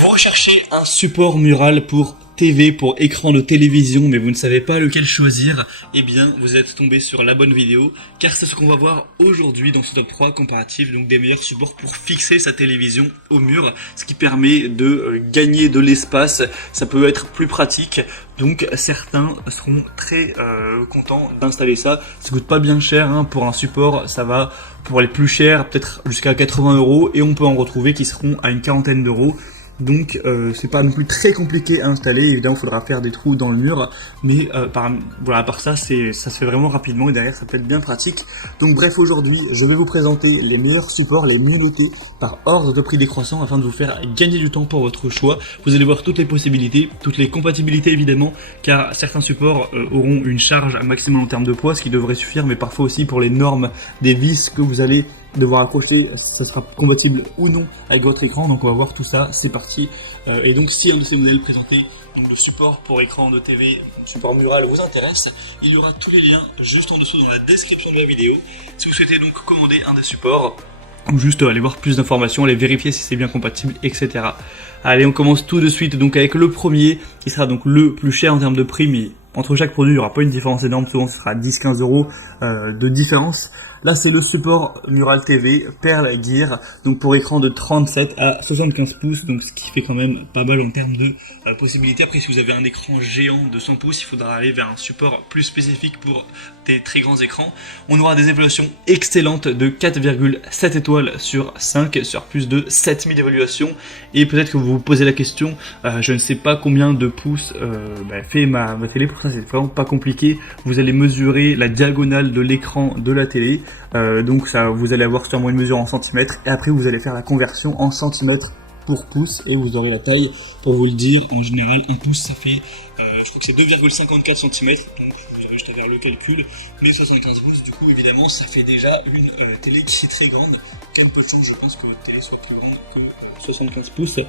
Vous recherchez un support mural pour TV, pour écran de télévision, mais vous ne savez pas lequel choisir, eh bien vous êtes tombé sur la bonne vidéo, car c'est ce qu'on va voir aujourd'hui dans ce top 3 comparatif, donc des meilleurs supports pour fixer sa télévision au mur, ce qui permet de gagner de l'espace, ça peut être plus pratique, donc certains seront très contents d'installer ça. Ça coûte pas bien cher hein, pour un support, ça va pour les plus chers, peut-être jusqu'à 80 €, et on peut en retrouver qui seront à une quarantaine d'euros. Donc c'est pas non plus très compliqué à installer, évidemment il faudra faire des trous dans le mur, mais voilà, par ça, ça se fait vraiment rapidement et derrière ça peut être bien pratique. Donc bref, aujourd'hui je vais vous présenter les meilleurs supports, les mieux notés par ordre de prix décroissant afin de vous faire gagner du temps pour votre choix. Vous allez voir toutes les possibilités, toutes les compatibilités évidemment, car certains supports auront une charge maximale en termes de poids, ce qui devrait suffire, mais parfois aussi pour les normes des vis que vous allez devoir accrocher, ça sera compatible ou non avec votre écran. Donc on va voir tout ça, c'est parti. Et donc si un de ces modèles présentés, donc le support pour écran de TV, support mural vous intéresse, il y aura tous les liens juste en dessous dans la description de la vidéo. Si vous souhaitez donc commander un des supports, ou juste aller voir plus d'informations, aller vérifier si c'est bien compatible, etc. Allez, on commence tout de suite donc avec le premier, qui sera donc le plus cher en termes de prix, mais entre chaque produit il n'y aura pas une différence énorme, souvent ce sera 10-15 € de différence. Là c'est le support Mural TV Pearl Gear, donc pour écran de 37 à 75 pouces, donc ce qui fait quand même pas mal en termes de possibilités. Après si vous avez un écran géant de 100 pouces, il faudra aller vers un support plus spécifique pour des très grands écrans. On aura des évaluations excellentes de 4,7 étoiles sur 5, sur plus de 7000 évaluations. Et peut-être que vous vous posez la question, je ne sais pas combien de pouces fait ma télé, pour ça c'est vraiment pas compliqué. Vous allez mesurer la diagonale de l'écran de la télé, donc ça, vous allez avoir sûrement une mesure en centimètres, et après vous allez faire la conversion en centimètres pour pouces, et vous aurez la taille pour vous le dire. En général, un pouce ça fait, je crois que c'est 2,54 cm, donc vous aurez juste à faire le calcul, mais 75 pouces, du coup évidemment ça fait déjà une télé qui est très grande. Quel peu de chance je pense que votre télé soit plus grande que 75 pouces.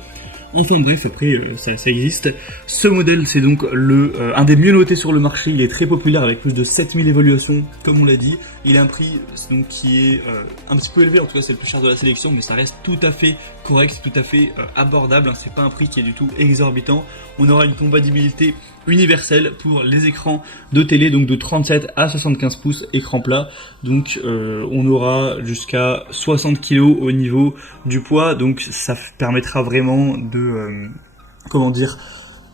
Enfin bref, après ça existe. Ce modèle c'est donc un des mieux notés sur le marché, il est très populaire avec plus de 7000 évaluations comme on l'a dit. Il a un prix donc qui est un petit peu élevé, en tout cas c'est le plus cher de la sélection, mais ça reste tout à fait correct, tout à fait abordable, hein. C'est pas un prix qui est du tout exorbitant. On aura une compatibilité universelle pour les écrans de télé, donc de 37 à 75 pouces écran plat, donc on aura jusqu'à 60 kg au niveau du poids, donc ça permettra vraiment de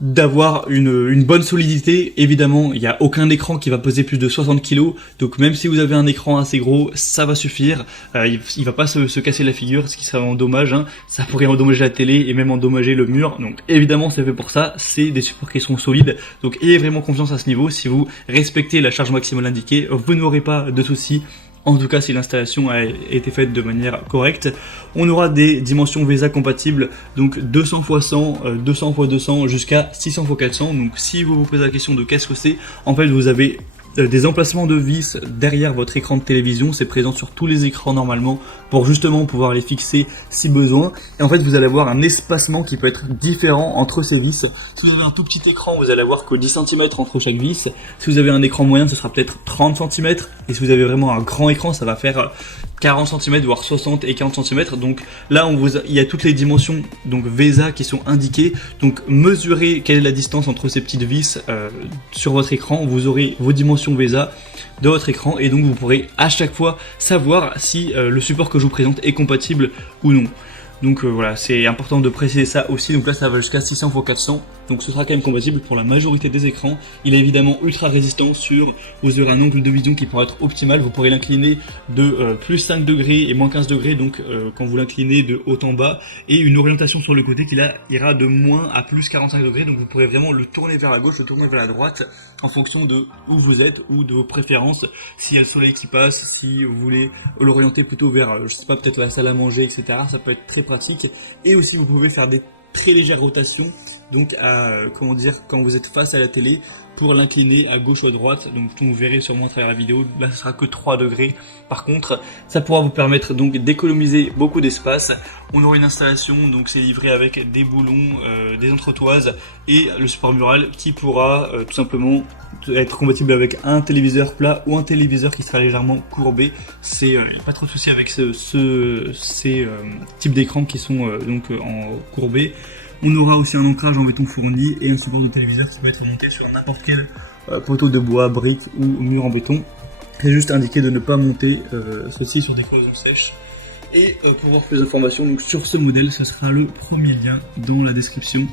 d'avoir une bonne solidité. Évidemment il n'y a aucun écran qui va peser plus de 60 kg, donc même si vous avez un écran assez gros ça va suffire. Il va pas se casser la figure, ce qui serait vraiment dommage, hein. Ça pourrait endommager la télé et même endommager le mur, donc évidemment c'est fait pour ça. C'est des supports qui sont solides, donc ayez vraiment confiance à ce niveau. Si vous respectez la charge maximale indiquée, vous n'aurez pas de soucis. En tout cas, si l'installation a été faite de manière correcte. On aura des dimensions VESA compatibles, donc 200 x 100, 200 x 200 jusqu'à 600 x 400. Donc si vous vous posez la question de qu'est-ce que c'est, en fait vous avez des emplacements de vis derrière votre écran de télévision, c'est présent sur tous les écrans normalement pour justement pouvoir les fixer si besoin. Et en fait vous allez avoir un espacement qui peut être différent entre ces vis. Si vous avez un tout petit écran, vous allez avoir que 10 cm entre chaque vis. Si vous avez un écran moyen, ce sera peut-être 30 cm. Et si vous avez vraiment un grand écran, ça va faire 40 cm, voire 60 et 40 cm. Donc là il y a toutes les dimensions donc VESA qui sont indiquées. Donc mesurez quelle est la distance entre ces petites vis sur votre écran. Vous aurez vos dimensions VESA de votre écran, et donc vous pourrez à chaque fois savoir si le support que je vous présente est compatible ou non. Donc voilà, c'est important de préciser ça aussi. Donc là ça va jusqu'à 600 x 400, donc ce sera quand même compatible pour la majorité des écrans. Il est évidemment ultra résistant sur, vous aurez un angle de vision qui pourra être optimal. Vous pourrez l'incliner de plus 5 degrés et moins 15 degrés, donc quand vous l'inclinez de haut en bas, et une orientation sur le côté qui là ira de moins à plus 45 degrés, donc vous pourrez vraiment le tourner vers la gauche, le tourner vers la droite en fonction de où vous êtes ou de vos préférences. S'il y a le soleil qui passe, si vous voulez l'orienter plutôt vers, je sais pas, peut-être la salle à manger, etc., ça peut être très pratique. Et aussi vous pouvez faire des très légères rotations, donc quand vous êtes face à la télé, pour l'incliner à gauche ou à droite. Donc vous verrez sûrement à travers la vidéo, là ce sera que 3 degrés. Par contre ça pourra vous permettre donc d'économiser beaucoup d'espace. On aura une installation, donc c'est livré avec des boulons, des entretoises et le support mural qui pourra tout simplement être compatible avec un téléviseur plat ou un téléviseur qui sera légèrement courbé. C'est pas trop de soucis avec ces types d'écrans qui sont donc en courbé. On aura aussi un ancrage en béton fourni et un support de téléviseur qui peut être monté sur n'importe quel poteau de bois, brique ou mur en béton. C'est juste indiqué de ne pas monter ceci sur des cloisons sèches. Et pour voir plus d'informations donc sur ce modèle, ce sera le premier lien dans la description.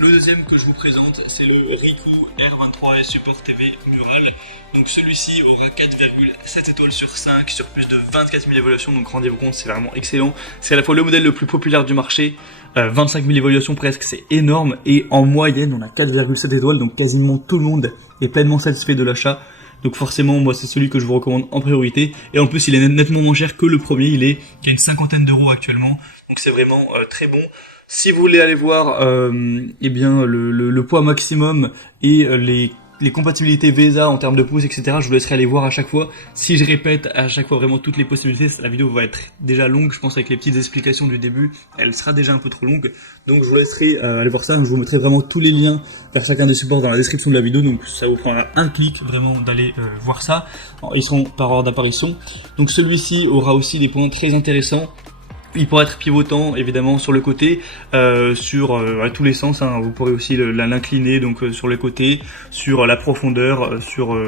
Le deuxième que je vous présente, c'est le Ricoh R23S Support TV Mural. Donc celui-ci aura 4,7 étoiles sur 5 sur plus de 24 000 évaluations. Donc rendez-vous compte, c'est vraiment excellent. C'est à la fois le modèle le plus populaire du marché, 25 000 évaluations presque, c'est énorme. Et en moyenne, on a 4,7 étoiles, donc quasiment tout le monde est pleinement satisfait de l'achat. Donc forcément, moi c'est celui que je vous recommande en priorité. Et en plus, il est nettement moins cher que le premier, il y a une cinquantaine d'euros actuellement. Donc c'est vraiment très bon. Si vous voulez aller voir eh bien le poids maximum et les compatibilités VESA en termes de pouces, etc., je vous laisserai aller voir à chaque fois. Si je répète à chaque fois vraiment toutes les possibilités, la vidéo va être déjà longue, je pense avec les petites explications du début, elle sera déjà un peu trop longue. Donc je vous laisserai aller voir ça, je vous mettrai vraiment tous les liens vers chacun des supports dans la description de la vidéo, donc ça vous prendra un clic vraiment d'aller voir ça. Ils seront par ordre d'apparition. Donc celui-ci aura aussi des points très intéressants. Il pourra être pivotant évidemment sur le côté, sur à tous les sens, hein. Vous pourrez aussi l'incliner donc sur le côté, sur la profondeur, sur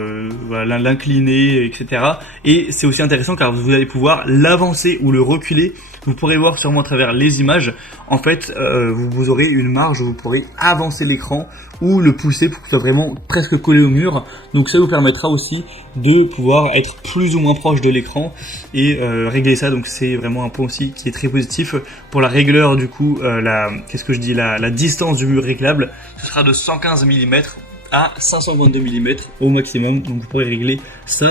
voilà, l'incliner, etc. Et c'est aussi intéressant car vous allez pouvoir l'avancer ou le reculer. Vous pourrez voir sûrement à travers les images, en fait vous aurez une marge où vous pourrez avancer l'écran ou le pousser pour qu'il soit vraiment presque collé au mur. Donc ça vous permettra aussi de pouvoir être plus ou moins proche de l'écran et régler ça. Donc c'est vraiment un point aussi qui est très positif. Pour la régleur du coup, la distance du mur réglable, ce sera de 115 mm à 522 mm au maximum, donc vous pourrez régler ça.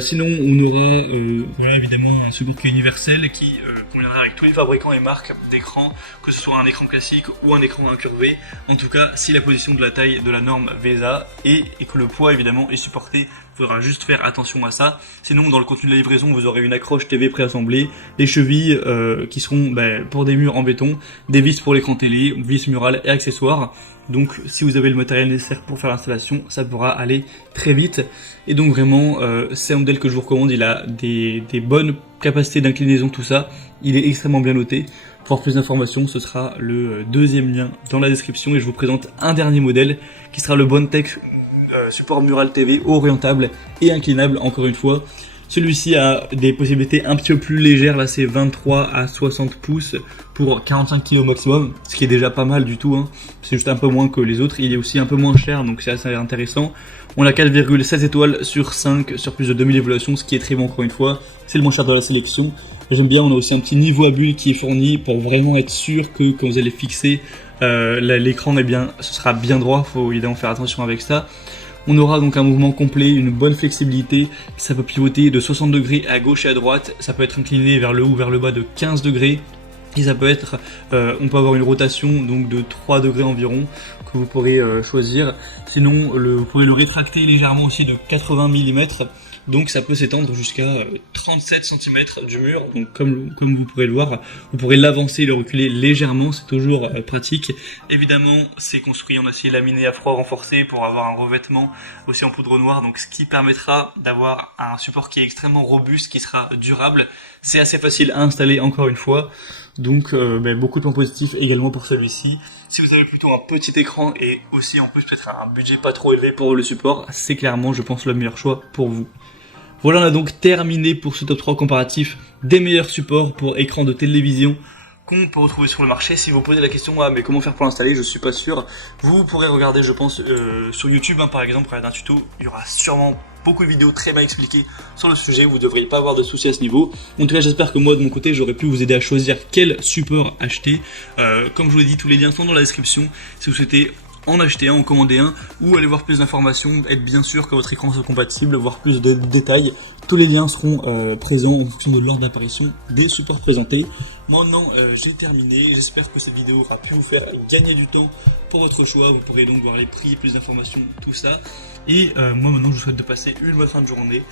Sinon on aura voilà, évidemment un support qui est universel qui conviendra avec tous les fabricants et marques d'écran, que ce soit un écran classique ou un écran incurvé. En tout cas, si la position de la taille de la norme VESA et que le poids évidemment est supporté, il faudra juste faire attention à ça. Sinon dans le contenu de la livraison, vous aurez une accroche TV préassemblée, des chevilles qui seront pour des murs en béton, des vis pour l'écran télé, vis murales et accessoires. Donc si vous avez le matériel nécessaire pour faire l'installation, ça pourra aller très vite. Et donc vraiment, c'est un modèle que je vous recommande. Il a des bonnes capacités d'inclinaison, tout ça. Il est extrêmement bien noté. Pour plus d'informations, ce sera le deuxième lien dans la description. Et je vous présente un dernier modèle qui sera le Bondtech support Mural TV orientable et inclinable encore une fois. Celui-ci a des possibilités un petit peu plus légères, là c'est 23 à 60 pouces pour 45 kg maximum, ce qui est déjà pas mal du tout, hein. C'est juste un peu moins que les autres, il est aussi un peu moins cher donc c'est assez intéressant. On a 4,16 étoiles sur 5 sur plus de 2000 évaluations, ce qui est très bon encore une fois, c'est le moins cher de la sélection. J'aime bien, on a aussi un petit niveau à bulles qui est fourni pour vraiment être sûr que quand vous allez fixer l'écran, eh bien, ce sera bien droit, faut évidemment faire attention avec ça. On aura donc un mouvement complet, une bonne flexibilité, ça peut pivoter de 60 degrés à gauche et à droite, ça peut être incliné vers le haut ou vers le bas de 15 degrés. Et ça peut être, on peut avoir une rotation donc de 3 degrés environ que vous pourrez choisir. Sinon, vous pouvez le rétracter légèrement aussi de 80 mm. Donc ça peut s'étendre jusqu'à 37 cm du mur, donc comme vous pourrez le voir, vous pourrez l'avancer et le reculer légèrement, c'est toujours pratique. Évidemment c'est construit en acier laminé à froid renforcé pour avoir un revêtement aussi en poudre noire, donc ce qui permettra d'avoir un support qui est extrêmement robuste, qui sera durable. C'est assez facile à installer encore une fois, donc beaucoup de points positifs également pour celui-ci. Si vous avez plutôt un petit écran et aussi en plus peut-être un budget pas trop élevé pour le support, c'est clairement je pense le meilleur choix pour vous. Voilà, on a donc terminé pour ce top 3 comparatif des meilleurs supports pour écran de télévision qu'on peut retrouver sur le marché. Si vous posez la question mais comment faire pour l'installer, je suis pas sûr. Vous pourrez regarder je pense sur YouTube par exemple, regarder un tuto, il y aura sûrement beaucoup de vidéos très bien expliquées sur le sujet, vous ne devriez pas avoir de soucis à ce niveau. En tout cas j'espère que moi de mon côté j'aurais pu vous aider à choisir quel support acheter. Comme je vous l'ai dit, tous les liens sont dans la description si vous souhaitez en acheter un, en commander un ou aller voir plus d'informations, être bien sûr que votre écran soit compatible, voir plus de détails. Tous les liens seront présents en fonction de l'ordre d'apparition des supports présentés. Maintenant j'ai terminé, j'espère que cette vidéo aura pu vous faire gagner du temps pour votre choix. Vous pourrez donc voir les prix, plus d'informations, tout ça. Et moi maintenant je vous souhaite de passer une bonne fin de journée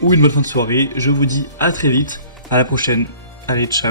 ou une bonne fin de soirée. Je vous dis à très vite, à la prochaine, allez ciao.